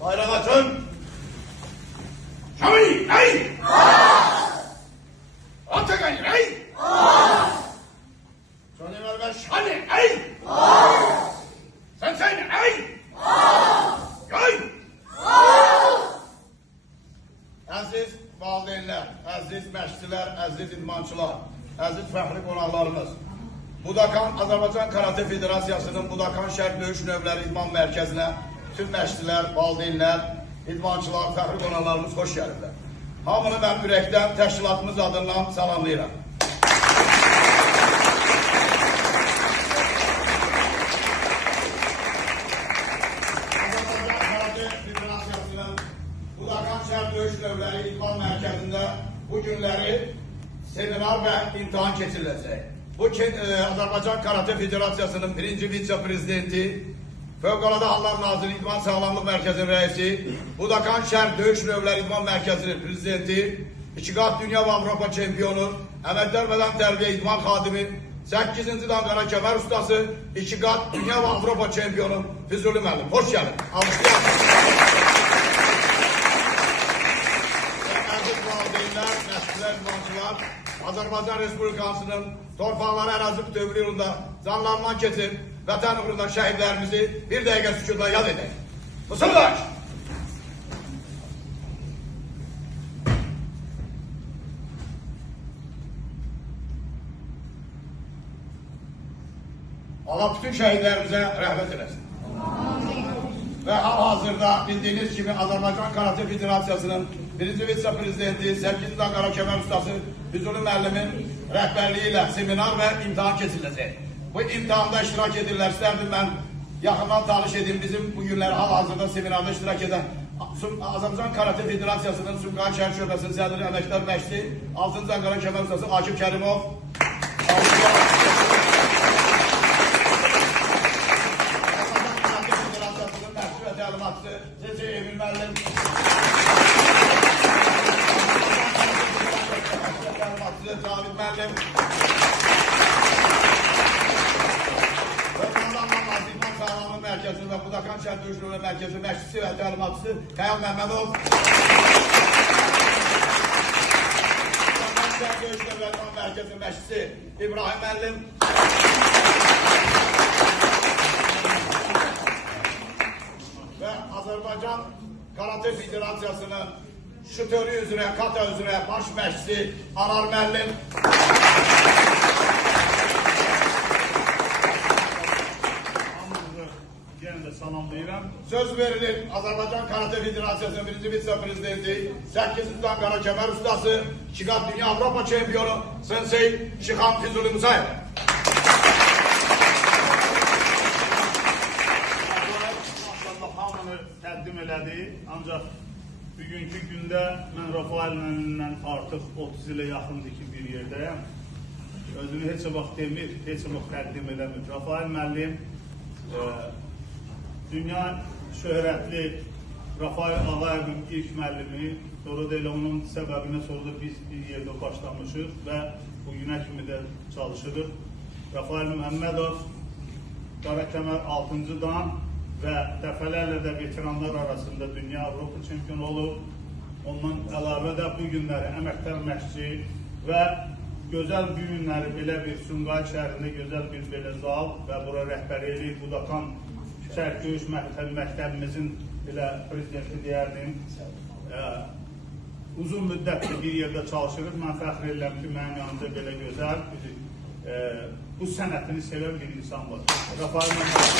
Bayrak açın. Şamil, ey! Atakan, ey! Şanı ver, şanı, ey! Sen, ey! Gay! Aziz valideynler, aziz məşqçilər, aziz idmançılar, aziz fəxri qonaqlarımız, Budakan Azərbaycan Karate Federasiyasının Budakan Şərq Döyüş Növləri İdman Mərkəzinə bütün məşqçilər, valideynlər, idmançılar, fəxri qonaqlarımız xoş gəlirlər. Hamını mən ürəkdən təşkilatımız adından salamlayıram. Azərbaycan Karate Federasiyasının Budakan Şərq Döyüş Növləri İdman Mərkəzində bu günləri seminar və imtahan keçiriləcək. Bu Azərbaycan Karate Federasiyasının birinci vitse-prezidenti, Fövqəladə Hallar Naziri İdman Sağlamlıq Mərkəzinin rəisi, Budakan Şərq Döyüş Növləri İdman Mərkəzinin prezidenti, 2 qat dünya və Avropa çempionu, əməkdar bədən tərbiyə idman xadimi, 8-ci dan qara kəmər ustası, 2 qat dünya və Avropa çempionu Füzuli müəllim. Hoş gəlin. Alışlayalım. Əziz valideynlər, məşqçilər, idmançılar, Azərbaycan Respublikasının torpaqları ərazi bütövlüyü yolunda canlarından keçib, vətən uğrunda şəhidlərimizi bir dəqiqə sükutla yad edək. Mısırlar! Allah bütün şəhidlərimizə rəhmət eləsin. Və hal-hazırda bildiyiniz kimi Azərbaycan Karate Federasiyasının birinci vitse-prezidenti, 8-ci dan qara kəmər ustası Füzuli müəllimin rəhbərliyi ilə seminar və imtahan keçiriləcək. Bu imtihanda iştirak edirlər. İstərdim mən yaxından tanış edeyim. Bizim bu günlər hal-hazırda seminarda iştirak edən Azərbaycan Karate Federasiyasının Sumqayıt şəhər şöbəsinin sədri əməkdar məşqçi 6-cı dan qara kəmər ustası Akif Kərimov. Cəzi Emil müəllim. Cavid müəllim. İdman Sağlamlıq Mərkəzinin və Budakan Şərq Döyüş Növləri Mərkəzinin məşqçisi və təlimatçısı Xəyal Məmmədov. Budakan Şərq Döyüş Növləri Mərkəzinin məşqçisi İbrahim müəllim. Və Azərbaycan Karate Federasiyasının şütörü üzrə, kata üzrə baş məşqçisi Arar müəllim. Hamınızı yenə də salamlayıram. Söz verilir Azərbaycan Karate Federasiyasının birinci vitse-prezidenti, 8-ci dan qara kəmər ustası, 2 qat dünya Avropa çempionu Sensei Şixan Füzuli Musayev. Hamını təqdim elədi. Ancaq bugünkü gündə mən Rafael müəllimlə artıq 30 ilə yaxındır ki, bir yerdəyəm. Özünü heç vaxt demir, heç vaxt təqdim eləmir. Rafael müəllim dünya şöhrətli Rafael Ağayevin ilk müəllimi, sonra da elə onun səbəbinə sonra da biz bir yerdə başlamışıq və bugünə kimi də çalışırıq. Rafael Məmmədov qara kəmər 6-cı dan və dəfələrlə də veteranlar arasında dünya Avropa çempionu olub. Ondan əlavə də bu günləri əməkdar məşqçi və gözəl bu günləri belə bir Sumqayıt şəhərində gözəl bir belə zal və bura rəhbərliyi Budakan Şərq Döyüş Məktəbimizin belə prezidenti deyərdim. Uzun müddətli bir yerdə çalışırıq. Mən fəxr edirəm ki, mənim yanımda belə gözəl bu sənətini sevən bir insan var. Rafael Məmmədov.